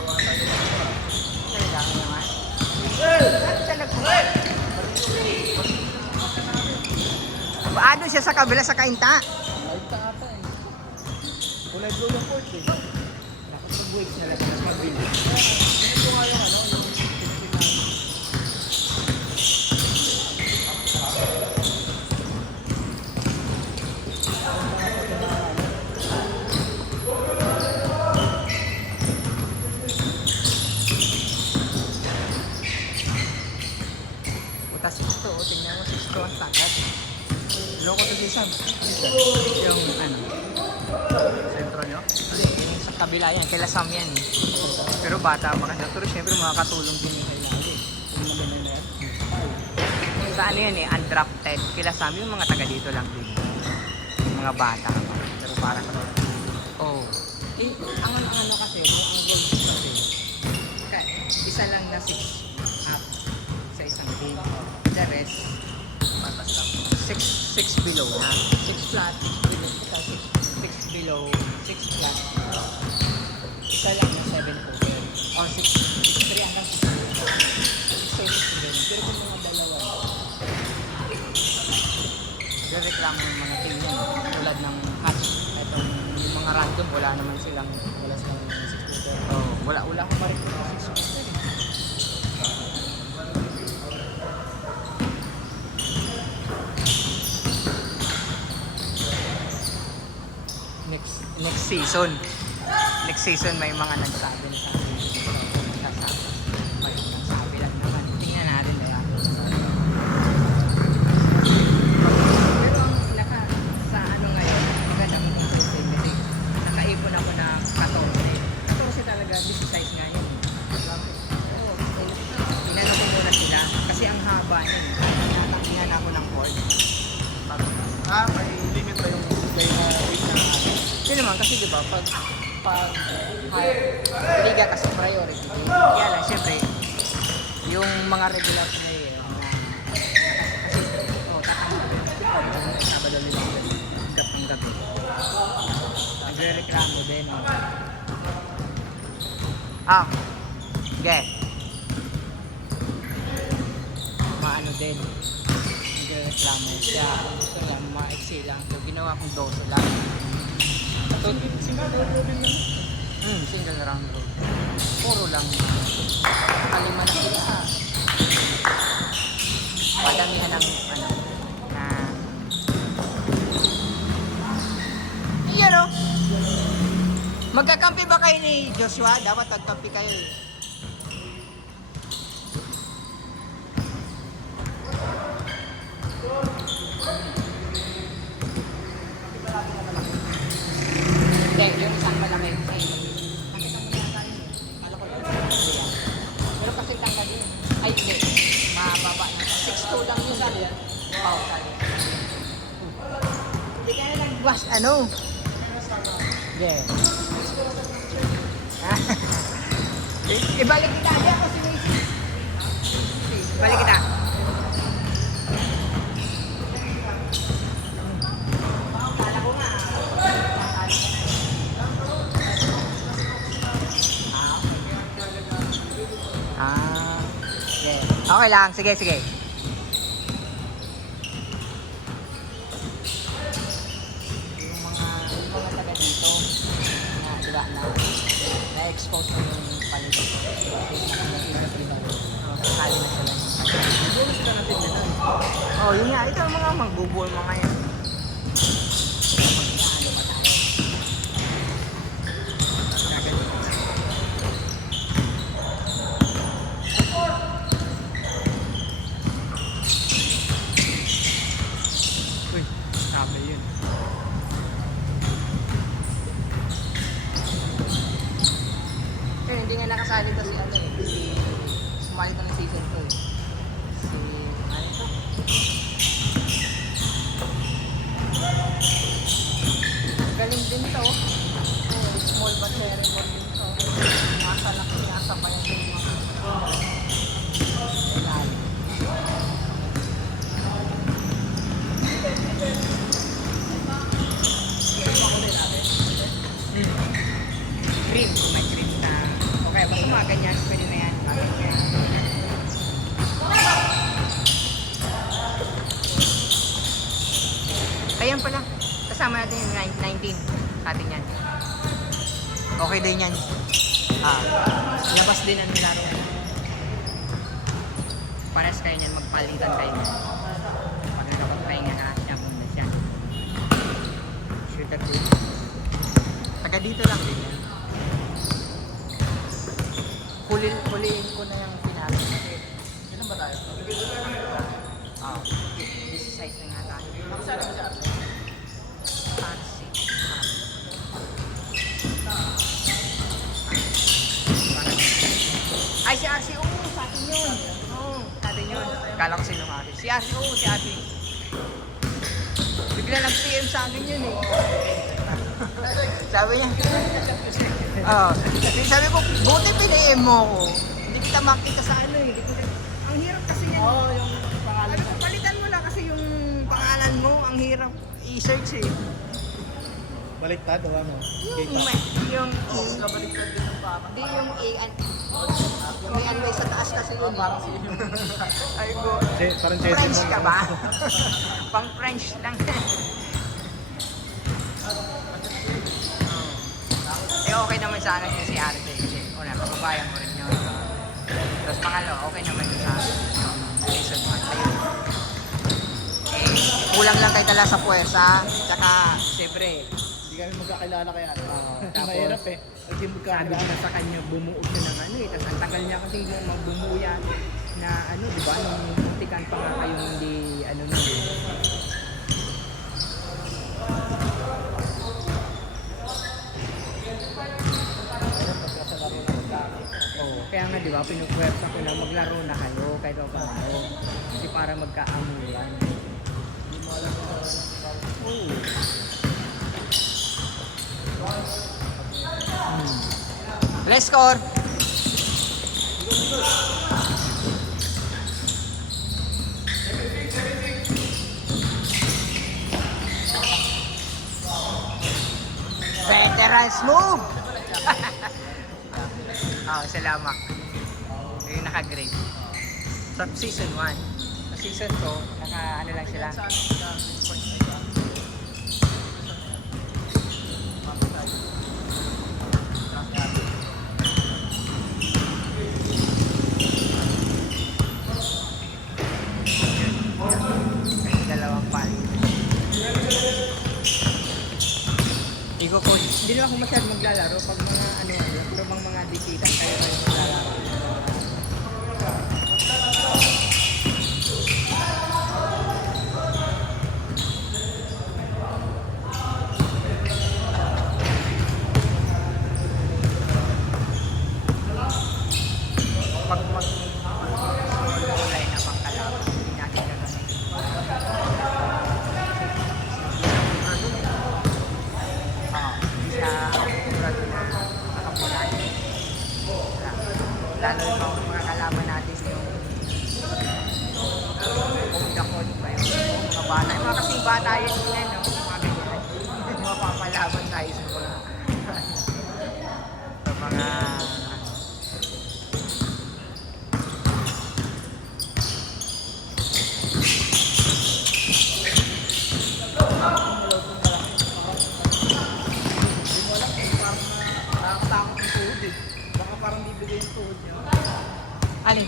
Kailangan naman. Saan siya nagpunta? Paano siya sa kabila sa kainta? Kainta ata eh. Kulay blue yung court eh. Mag-wait na lang. Mag-wait. Ito nga yung ano, yung Buta 6 to. Tingnan mo 6 to ang tagad. Loko to si Sam. Yung ano, sentro nyo. Yung sa kabila yan. Kila Sam yan eh. Pero bata pa kasi. Pero syempre makakatulong din yung kailangan eh. yung naman na yan. Sa ano yan eh, undrafted. Kila Sam yung mga taga dito lang din. Yung mga bata pa. Pero parang oh. Ang ano kasi, ang gold kasi. Isa lang na 6 up sa isang game. The rest, 6 below na. 6 flat, 6 below. Ito, 6 below, 6 flat. Isa lang na 7 over. O 6, 3 hanggang 6 below. So 6 below. Pero kung mga dalawa, reklamo ng mga team yan. Tulad ng hatch. Itong yung mga random, wala naman silang 6 footer. Oh, wala ko pa rin 6 footer. Next season may mga nagsabi na sa akin magsasabi lang naman, tingnan natin kaya pero ang sa ano ngayon maganda mo kasi nakaipon ako na 14 talaga busy size nga yun tinanong ko muna sila kasi ang haba yun tingnan ako ng cord May limit ba yung bigay na weight na yun naman kasi diba pag liga kasi priority kaya lang syempre yung mga regular player na kasi Sabado Linggo ng gabi nagre-reklamo din maano din nagre-reklamo siya gusto niya maiksi lang so ginawa kong 12 lang single road din yun? Single round road. Puro lang. Kalima na sila. Padamihan ng ano na iyan o. Magkakampi ba kayo ni Joshua? Dapat magkampi kayo eh. Yung isang malamig nakita mo na tayo malako yun pero kasi tanggal yun ay hindi mababa na 6'2 lang yun wow hindi ka na nag-wash ano yeah ibalik kita diyan kasi ibalik kita okay lang, sige. Yung mga taga dito na diba na-expose na yung paligid. Sakali na sila. Yun nga, ito ang mga magbubuol mga yan. Hindi nga nakasali to si ano eh. Sumali to ng season 2 eh. Ano to? Galing din to. Small but very good din to. Nasa pa yan din mga. Cream. May cream na. Okay ba? natin yan. Okay din yan. Labas din ang nilaro. Pares kayo niyan, magpalitan kayo. Pag nakapagpahinga na, yan muna siya. Shooter din. Taga dito lang din yan. Huliin ko na yung pinalo. Ilan ba tayo? This is size na nga tayo. Ako sa RC. Ay, si RC, oo, sa atin yun. Oo, sa atin yun. Kala ko sino nga. Si RC, oo, si atin. Bigla nag-PM sa akin yun eh. Sabi niya. Sabi ko, buti pinayem mo ko. Hindi kita makita sa ano eh. Ang hirap kasi yan. Oo, yung pangalan. Sabi ko, palitan mo lang kasi yung pangalan mo. Ang hirap i-search eh. Baliktad o ano? Yung Baliktad din ng papa. Hindi yung may ano sa taas kasi yun. Parang si Ay ko. Parang French ka ba? Pang French lang. Okay naman sa akin si RJ kasi una, kababayan mo rin yun. Tapos pangalo, okay naman yun sa akin. Reason 1. Ayun. Kulang lang tayo tala sa puwersa. Tsaka, siyempre, Hindi kami magkakilala kaya. tapos, Mahirap eh. Hindi sabi magkakilala. ko na sa kanya, bumuo siya ng ano eh. Tapos ang tagal niya kasi magbumuo yan na ano, di ba? Nung muntikan pa nga kayong hindi, ano nun eh. Oo, kaya nga di ba, pinupwersa ko na maglaro na kayo kahit pa paano. Kasi para magkaamuran. Oo. Let's score! Veterans move! Salamat. Yung naka-grade. Sa season 1. Sa season 2, naka-ano lang sila. Dalawang pali. Hindi naman ako masyad maglalaro pag mga ano, pero bang mga bisita kayo maglalaro. Pag kulay na pang kalaban, hindi natin gano'n. Lalo yung mga kalaban natin yung kung ba yung mga bata. Yung mga kasing bata yun yun, no? Mga ganyan. Mga papalaban tayo sa mga Baka parang bibigay yung tuhod niya. alin?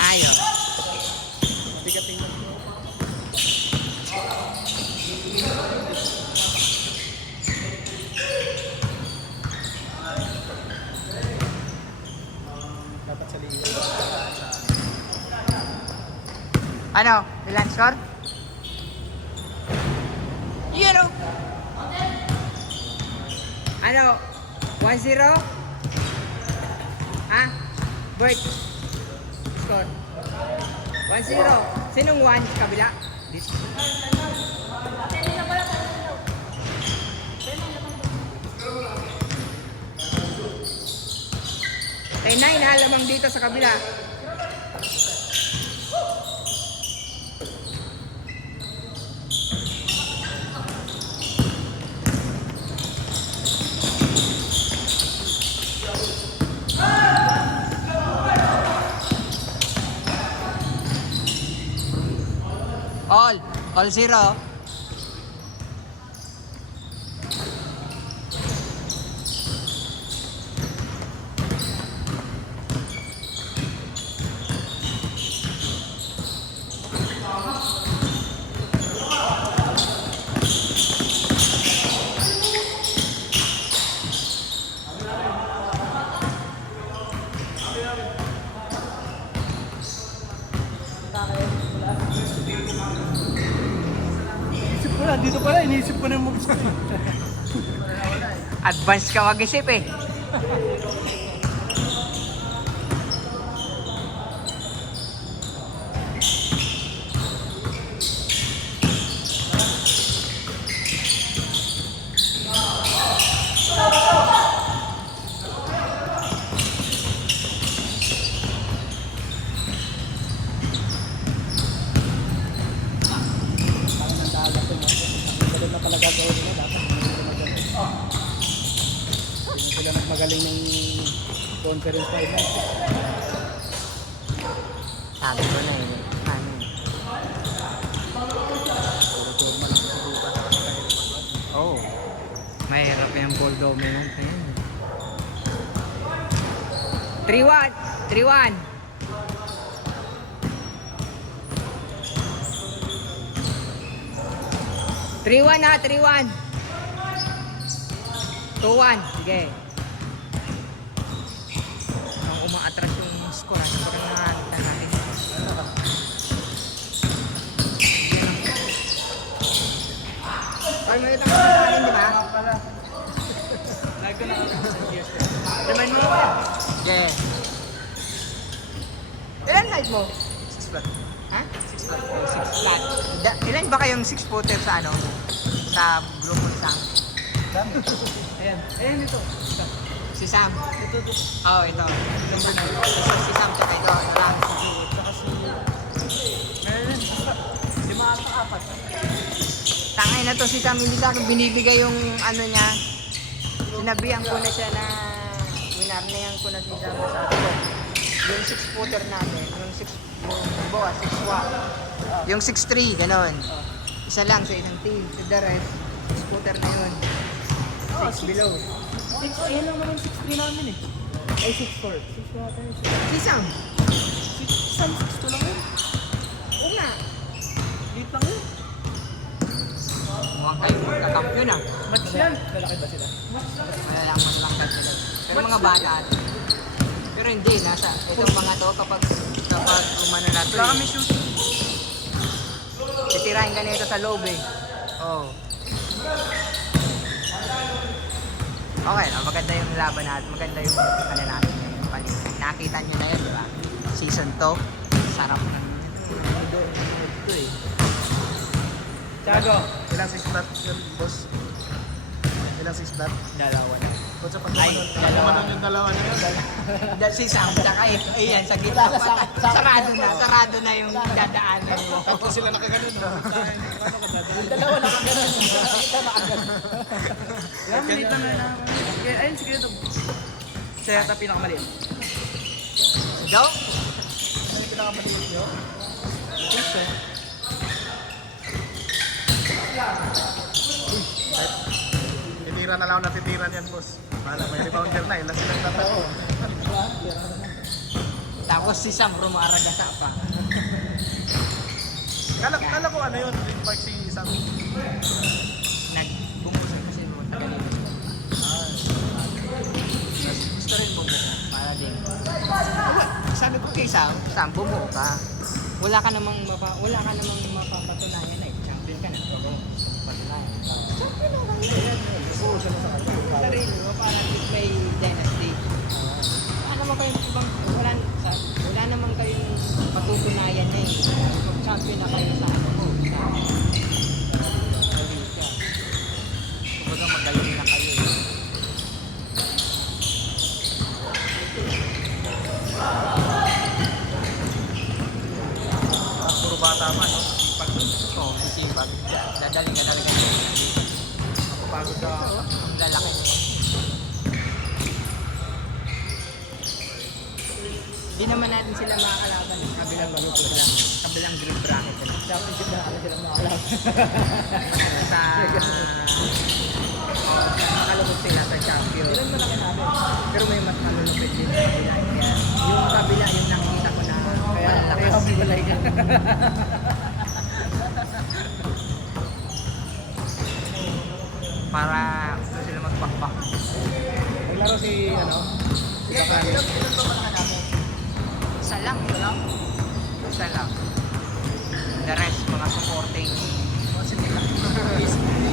Ayo. Bigating mo. Dapat sa liyo. Ano? Ilan score? Yun o! Ano? 1-0? Ha? Bert? Score? 1-0. Sinong 1 sa kabila? This. Kay 9 ha, lamang dito sa kabila. All 0. Wala, iniisip ko na yung moves ko eh. Advance ka mag-isip eh. Magaling na pala gagawin nila. Dapat hindi sila magaling. Hindi sila nagmagaling ng conference pa iba. Sabi ko na eh. Ano? Puro formal lang kasi bukas. Oh. Mahirap yung ball dominant na yun. 3-1! 3-1! Three-one na, 3-1. 2-1, sige. Nung umaatras yung score, sobrang nakakita natin. Ay, may tanong sa akin, di ba? Pala. Like ko na sa GS. Remind mo ba? Sige. Ilan height mo? 6 flat. Ha? 6 flat. 6 flat. Ilan ba kayong 6 footer sa ano? Sa grupo ni Sam? Dami. Ayan. Ayan ito. Si Sam? Ito. Oo, ito. Ito si Sam tsaka ito. Ito lang. Tsaka si... Meron din. 5-4. Tangay na to si Sam. Hindi sa akin binibigay yung ano niya. Sinabihan ko na siya na winarnayan ko na si Sam sa akin. Yung 6 footer natin. Yung buwa, 6 watt. Yung 6'3", ganon. Isa lang sa isang team. Sa the rest, 6 footer na yun. 6 below. 6, ayan lang naman 6'3 namin eh. Ay, 6'4. 6 yata yun. Si Sam? 6'2 lang yun. Oo nga. Liit lang yun. Mukhang kayo magkakampiyon ah. Match yan. Lalaki ba sila? Wala lang matulangkad sila. Pero mga bata. Pero hindi, nasa itong mga to kapag umano na to. Wala kami shoot. Titirahin ka nito sa loob eh. Oh. Okay, maganda yung laban natin. Maganda yung ano natin. Yung paligid. Nakita nyo na yun, di ba? Season 2. Sarap na. Ito eh. Tiago. Ilang 6 flat yun, boss? Ilang 6 flat? Dalawa na. Kung sa Ay, dalawa. pag-umanon yung dalawa na yun. Si Sam, tsaka eh. Ayan, sa gitna. Sarado na yung dadaanan mo. Tatlo sila nakaganon. Yung dalawa nakaganon. Ito nakaganon. Yan, maliit na na. Ayun, sige ito. Siya yata pinakamaliit. Go? Ano yung pinakamaliit nyo? Ito eh. Titira na lang ako natitiran yan, boss. Mahala, may rebounder na. Ilan silang tatao. Tapos si Sam, rumaragasa pa. Kala ko ano yun, yung park si Sam. Nagbumusan kasi mo, tagalinis mo. Gusto rin bumuo, para din. Sabi ko kay Sam, bumuo ka. Wala ka namang mapapatunayan eh. Champion ka na. Patunayan. Champion na lang yun. Oo, siya na sa kanya. Sarili mo, parang may dynasty. Wala naman kayong ibang, wala naman kayong patutunayan eh. Mag-champion na kayo sa ano mo. Kumbaga magaling na kayo eh. Puro bata man, no? Sipag. Oo, sisipag. Dadaling ka talaga. Pagod ka. Ang lalaki mo. Hindi naman natin sila makakalaban. Kabilang green bracket. Championship na kami silang makalaban. Sa makalubog sila sa champion. Ilan malaki namin? Pero may mas malulupit din sa kabila. Kaya yung kabila yung nakikita ko na Kaya malakas. kami balay ka. Para gusto sila magpakpak. Naglaro si, ano? Si Kapani. Ilan ba malaki namin? Isa lang. Isa lang. The rest, mga supporting. Sige lang.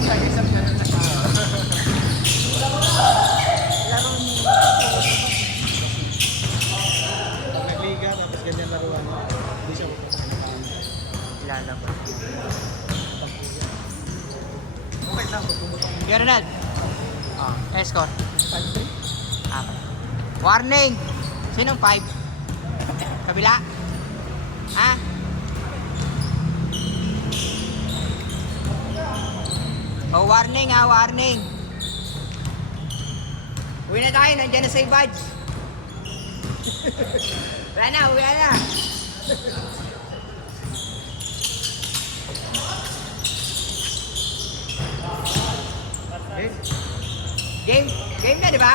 Isang ganun na siya. Laro ni... Pag nagliga, tapos ganyan laruan, hindi siya Lalabas. okay lang, pag pumutong Kuya Ronald. Oh, escort. 5-3. Apat. Warning! Sinong 5? Kabila? Ha? Oh, warning ha, warning. Uwi na tayo, nandiyan na sa badge. Wala na, uwi na. Game? Game na, di ba?